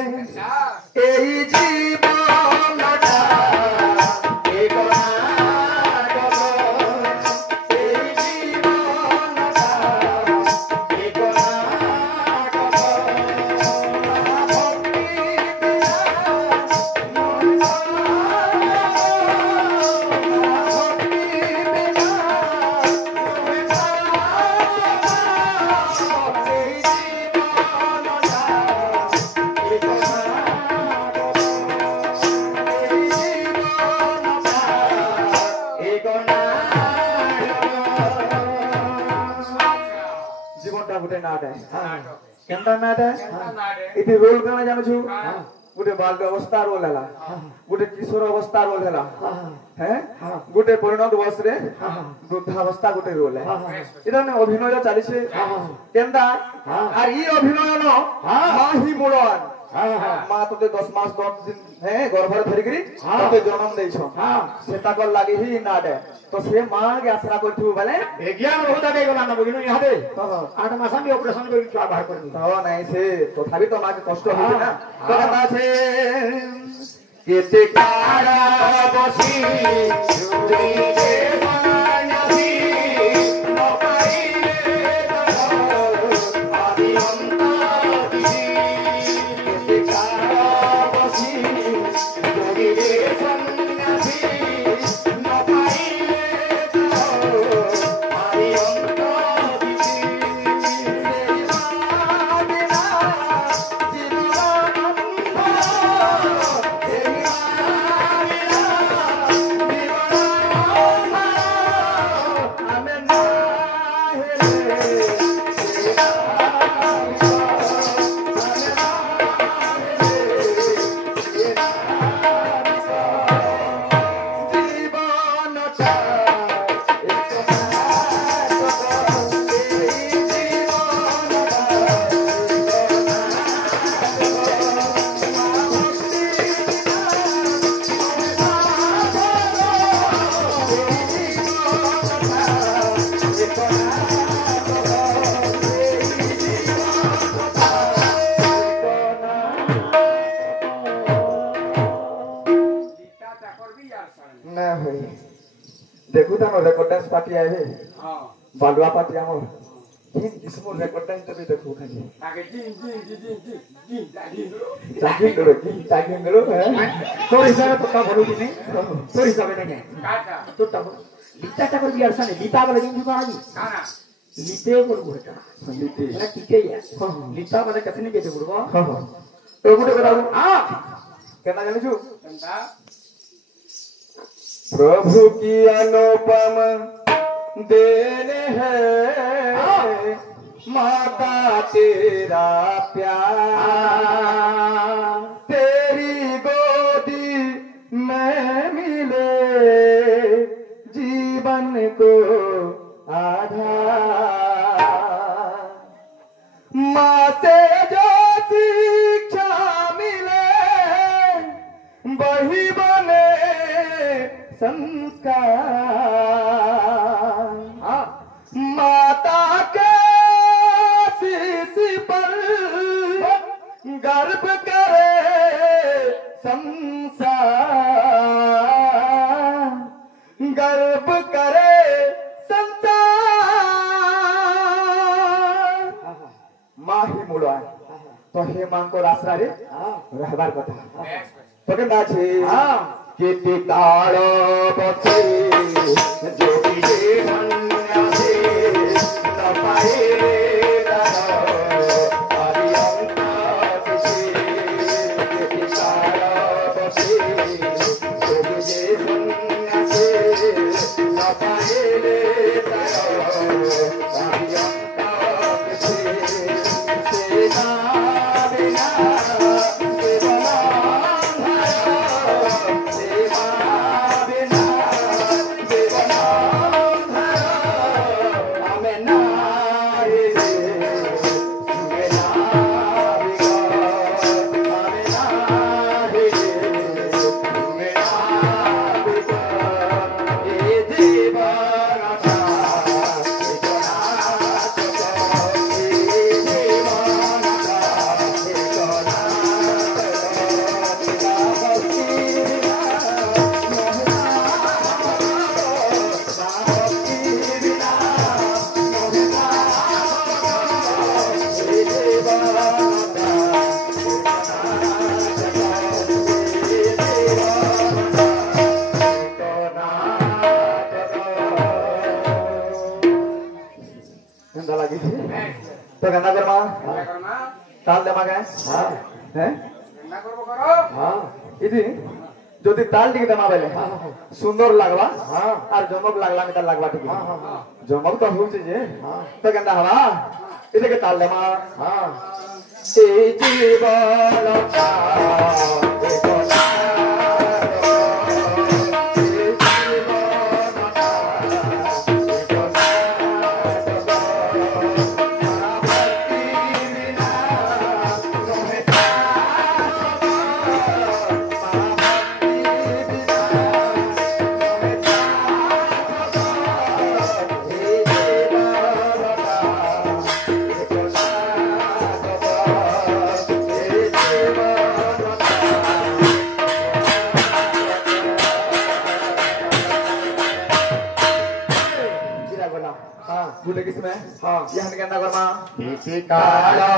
আছে এই জীবনটা এক নাটক এই জীবনটা এক নাটক ভক্তি বিনা জীবনটা গোটে নাট কেনটা নাট এটি রোল কেন জানুছু গোটে বাল্য অবস্থা রোল হেলা গোটে কিশোর অবস্থা রোল হেলা হ্যাঁ গোটে পরিণত বয়সরে বৃদ্ধাবস্থা গোটে রোল এটা অভিনয় চালিছে কেনটা আর এই অভিনয় মাহি মুড়ন মা তোতে 10 মাস 10 দিন হ্যাঁ গর্ভরে ধরিকি তোতে জন্ম দেইছ সেটা কল লাগি হি নাটে তো সে মা কে আশ্রা করথু বলে বিজ্ঞান বহুত আগে গলা না বগিনো ইহাতে 8 মাস আমি অপারেশন করি ছুয়া বাহির করি তো নাই সে তথাপি তো মাকে কষ্ট হইছে না তো কথা আছে কেতে কারা বসি জুইতে বানাবি নপাইলে আদি অন্ত দিদি কেতে কারা বসি জুইতে বানাবি নপাইলে আদি অন্ত দিদি সেই মাদিনা জীবনানন্দ সেই মাদিনা জীবনানন্দ আমি না হেরে জীবনটা না হই দেখু তানো রেকর্ড ডান্স পার্টি আইবে বালুয়া পার্টি আমর কি কিসমর রেকর্ড ডান্স তবে দেখু খালি আগে চাকিং করো হ্যাঁ তোর হিসাবে তো তা বলু কি তোর হিসাবে না কাটা তোরটা লিটাটা করে বিয়ার সামনে লিটা বলে কিন্তু পাবি না লিতে বলবো এটা লিতে না ঠিকই আছে লিটা মানে কতনে যেতে বলবো তো গুটে করাও কেন জানিছু কেনটা प्रभु की अनुपम देन है माता तेरा प्यार तेरी गोदी में मिले जीवन को आधार माँ से जो शिक्षा मिले वही बने संस्कार माता के शीश पर गर्भ करे संसार गर्भ करे संसार माँ ही मुड़ा तो हे मां को आश्रा रे रहबार कथा तो के नाचे केते काळ बसे जोगी सन्यासी न पाहिले आदि अंत किसी केते काळ बसे जोगी सन्यासी न पाहिले आदि अंत किसी सेना बिना কেনা করমা তাল দেমা গায় হ্যাঁ ইদি যদি তাল টিকে দেমা বেলে সুন্দর লাগবা আর জমক লাগলা মিতা লাগবা ঠিক জমক তো হচ্ছে যে তো কেনা হবা এটাকে তাল দেমা এই জীবনটা भूले किसमें यहाँ कहना कर्मा किसी काला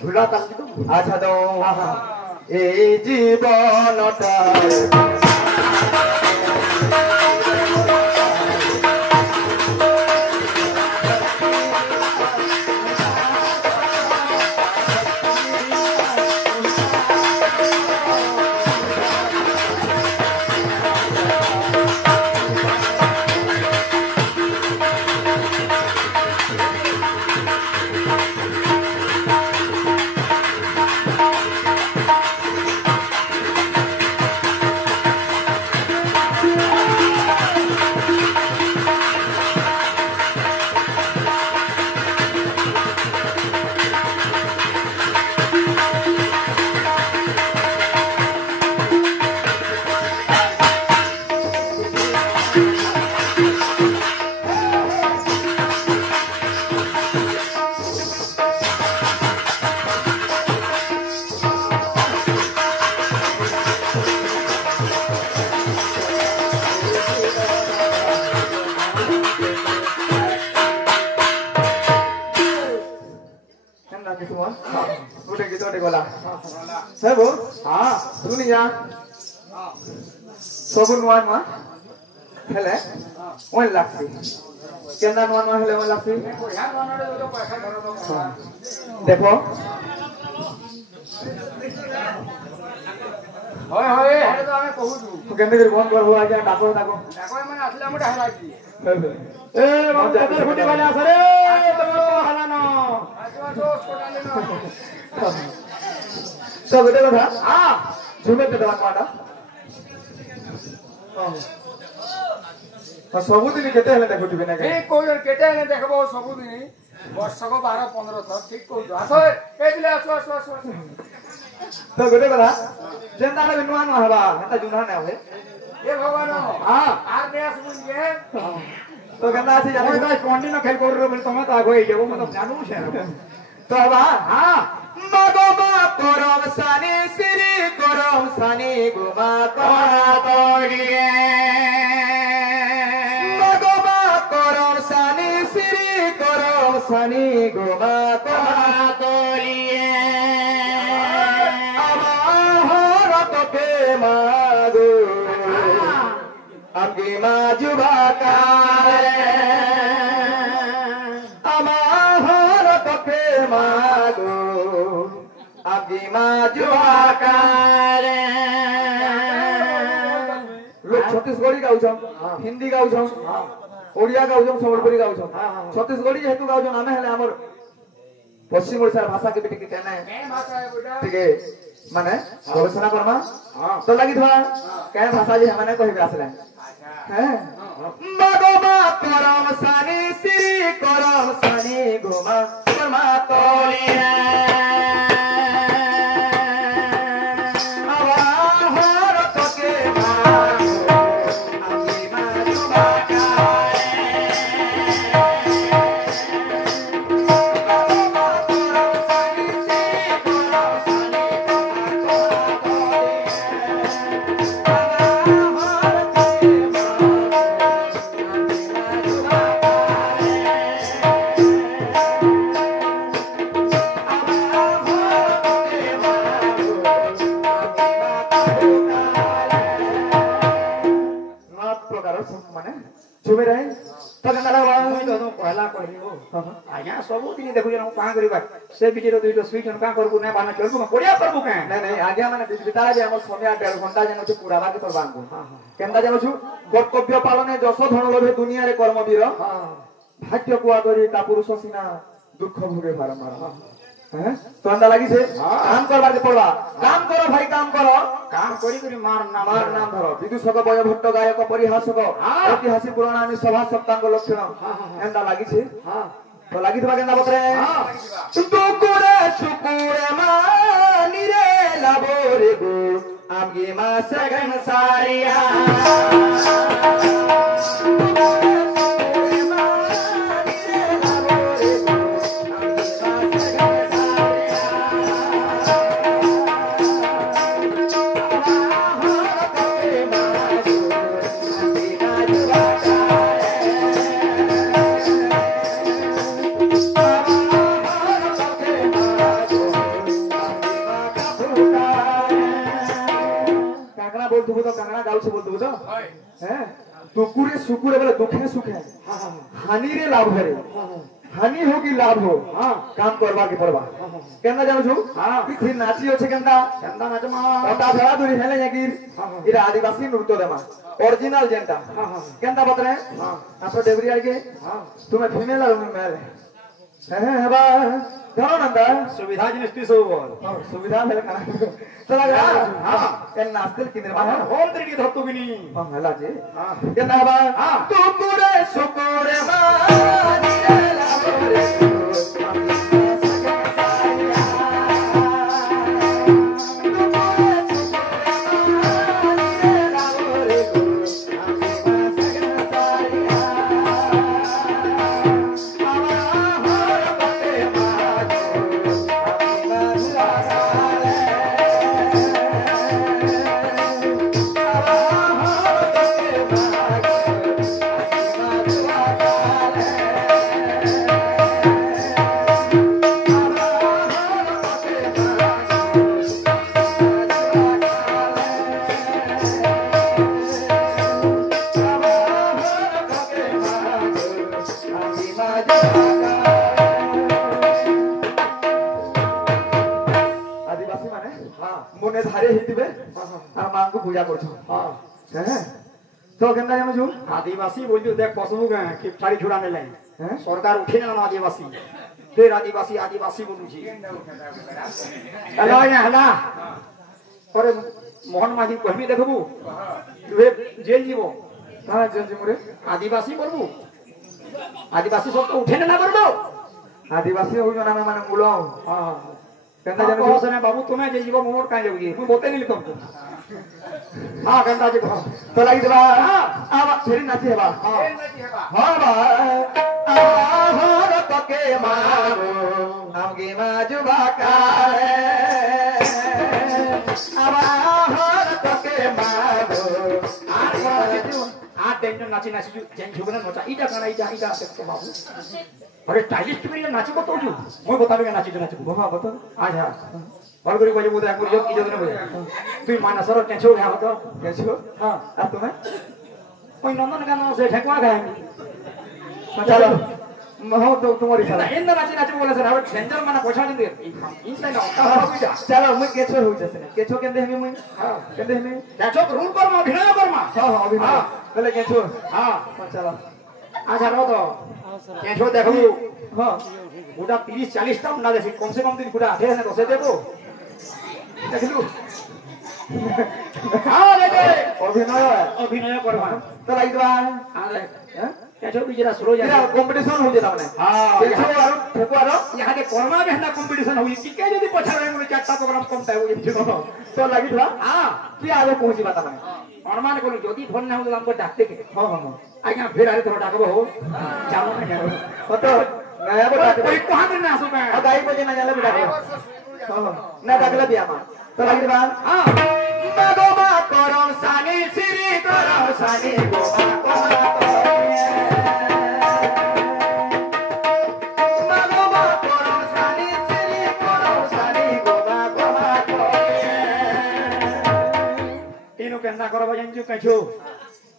झूला अच्छा तो ए जीवनटा सब नुआ नुआ हेले ओन लागसी केना नुआ नुआ हेले ओन लागसी देखो होय होय हेले तो आमे कहू छु केंदे कर फोन करबो आजा डाको डाको डाको माने असले मोटा हेलाची ए बाबू कदर फुटी वाले आस रे तो हला न आजो कोटाले न तो गोटे कथा हां झुमे पे दवा माडा सबुदिन केते हेले देखुथिबे ना ए कोइ केते हेले देखबो सबुदिन वर्षक 12 15 थर ठीक कहू आसो ए दिले आसो आसो आसो तो गोटे कथा जेंता ने नुआ नुआ हबा हेता जुना ने होए ए भगवान हां आर देस बुझे तो गंदा से जाने तो कोंडी न खेल कर रे बोले तमे तो आगो ए जेबो मतलब जानू छे तो हबा हां मगोबा करम सानी श्री करम सानी गोमा कोरिए मगोबा करम सानी श्री करम सानी गोमा कोरिए अमाहर पे मागो अम्गी माजुबा कारे अमाहर पे मागो अम्गी माजुबा कारे लोग छत्तीसगढ़ी गाउछ हिंदी गाउछ ओडिया गाउछन सम्बलपुरी गाउछन छत्तीसगढ़ी जेतु गाउछन आमे हेले हमर पश्चिम ओडिसा भाषा के बिटे के केने ठीक है माने गवेषणा करमा तो लगी थोड़ा केन भाषा जे हमने कहि आसले हैं मगमा करम सानी श्री करम सानी घुमा कर्मा तोलिया आज्ञा सब दिन देखु जन का करबा से बिटिरो दुइटो स्वीट का करबु नै बाना चलबु न कोडिया करबु के नै नै आज्ञा माने बिता जे हमर समय 1.5 घंटा जन छु पुराबा के परबांगु केनदा जन छु कर्तव्य पालने जस धन लोभे दुनिया रे कर्मवीर भाग्य कुआ करी ता पुरुष सिना दुख भोगे बारंबार हैं तो अंदा लागी छे काम करबा के पड़बा काम करो भाई काम करी करी मार नाम धरो विदुषक बय भट्ट गायक परिहासक ऐतिहासिक पुराणानी सभा सप्तांग लक्षण अंदा लागी छे तो लागी थबा केनदा बतरे टुकुरे सुकुरे मानी रे लाबोरे गो आमगे मा सगन सारिया कंगना गाउ से बोल दो तो हैं टुकुरे सुकुरे बोले दुखे सुखे हानि रे लाभ रे हानि होगी लाभ हो काम करबा के पड़बा केना जानु छु फिर नाची होछे केनदा नाचमा ओटा भेड़ा दूरी हेले जाकी इरा आदिवासी नृत्य देमा ओरिजिनल जेंटा केनदा बतरे आसो देवरिया के तुम्हें फीमेल और मेल हैं हेबा धरो नंदा सुविधा जिनिस तू सब बोल सुविधा मेरे का तो लग रहा हां केन नास्तेल किने मा होम तरीके धत्तु बिनी हां हला जी केन हेबा टुकुरे सुकुरे मानी रे लाबोरे मोने धारे हितबे आ मां को पूजा करछो हैं तो केनदा हम छु आदिवासी बोलियो देख पसबु के कि साड़ी छुड़ा ने लाइन हैं सरकार उठे ना आदिवासी फिर आदिवासी बोलु छी हला हला अरे मोहन माजी कहबी देखबू तुहे जेल जीवो हां जेल जी मोरे आदिवासी बोलबू आदिवासी सब तो उठे ना करबो आदिवासी हो जना में माने मुलो हां केनदा जानो होसने बाबू तुम्हें जे जीवो मोर काई लेबगी मु बोते नहीं तुमको हां केनदा जी तो लागि देबा आ फेरी नाची हेबा हां बा आ भारत के मारो हमगे माजुबा कारे आ भारत के मारो आ टेंशन नाची नाची जेन जुगना नचा इटा गाना इटा देखो बाबू अरे स्टाइलिस्ट में नाची बताओ जो मैं बतावे नाची हां बता आज हां और गरी बजे बोदा को योग की जदने बोले तू माना सर टेंशन हो गया तो कैसो हां आ तुम्हें कोई नंदन का नाम से ठेकुआ गए चलो महो तो तुम्हारी साला इन नाची बोले सर अब डेंजर माना पोछा दिन इन साइड ना चलो मैं केछो हो जसने केछो केंदे हमें मैं हां केंदे हमें केछो रूल पर मा अभिनय कर मा हां अभिनय बोले केछो हां चलो আচ্ছা রো তো কেঁচো দেখো হ্যাঁ গোটা 30-40টা না দেখি কমসে কম দিন গোটা 8 না 10 দেবো দেখলু হ্যাঁ দেখে অভিনয় করবা তো লাগবা আরে হ্যাঁ কেঁচো বিজরা স্লো যায় এটা কম্পিটিশন হচ্ছে তার মানে হ্যাঁ কেঁচো আর ঠেকু আর ইহাতে কর্মা মেহনা কম্পিটিশন হই টিকে যদি পছারে মনে চারটা প্রোগ্রাম কম তাই হই তো লাগিবা হ্যাঁ কি আগে পৌঁছিবা তার মানে অনুমান করুন যদি ফোন না হলে আমাকে ডাকতে কে হ্যাঁ হ্যাঁ আজ্ঞা ফের আরে তোর ডাকবো যাও না কেন কত গায়া বড় ওই কোহাতে না আসবে গাই বজে না জানলে বিটা না ডাকলে বিয়া মা তো লাগিবা হ্যাঁ মাগো মা করম সানি সিরি করম সানি গো মা মাগো মা করম সানি সিরি করম সানি গো মা ইনো কেনা করব জানজু কেঁচো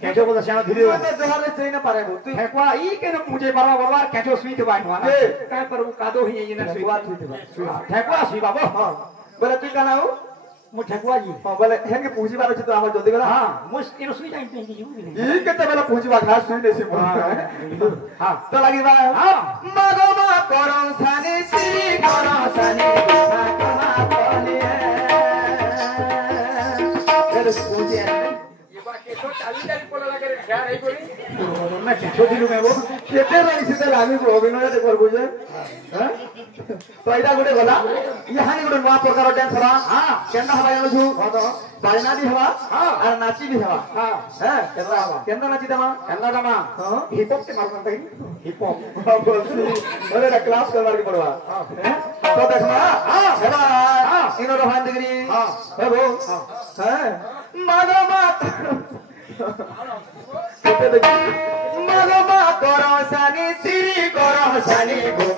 কেঁচো বলে শানা ধীরে তুই দেহালে চাই না পারে তুই হেকwa ই কেন মুজে বারবার বারবার কেঁচো সুইতে বাই না কাই করব কাদো হিয়ে ইনা সুই ঠেকুয়া থুইতে হেকwa সুই বাবু হ্যাঁ বলে তুই কানাও মু হেকwa জি হ্যাঁ বলে হেকে পুঁজিবার আছে তো আমার জলদি গলা হ্যাঁ মু ইনো সুই যাই পেন দিউ ই কেতে বেলা পুঁজিবা ঘাস শুই নেছি হ্যাঁ তো লাগিবা হ্যাঁ মাগো মা করম সানি সিরি করম সানি গো মা বলে এর পুঁজি আছে না কেঁচো দিলু মেবো কেতে লাগিছে তাহলে আমি অভিনয়তে করবো যে হ্যাঁ তো এটা গোটে গলা ইহানি গোটে নয়া প্রকার ডান্স হবা হ্যাঁ কেন্দ্র হবা জানো বাজনা বি হবা হ্যাঁ আর নাচি বি হবা হ্যাঁ হ্যাঁ কেন্দ্র নাচি দেবা কেন্দ্র জামা হ্যাঁ হিপ হপ তে মারুন তাই হিপ হপ বলছি ওরে একটা ক্লাস করবার কি পড়বা হ্যাঁ তো দেখবা হ্যাঁ এবা হ্যাঁ ইনো রহান ডিগ্রি হ্যাঁ হবো হ্যাঁ মাগো মা মাগো মা করম সানি সিরি করম সানি গো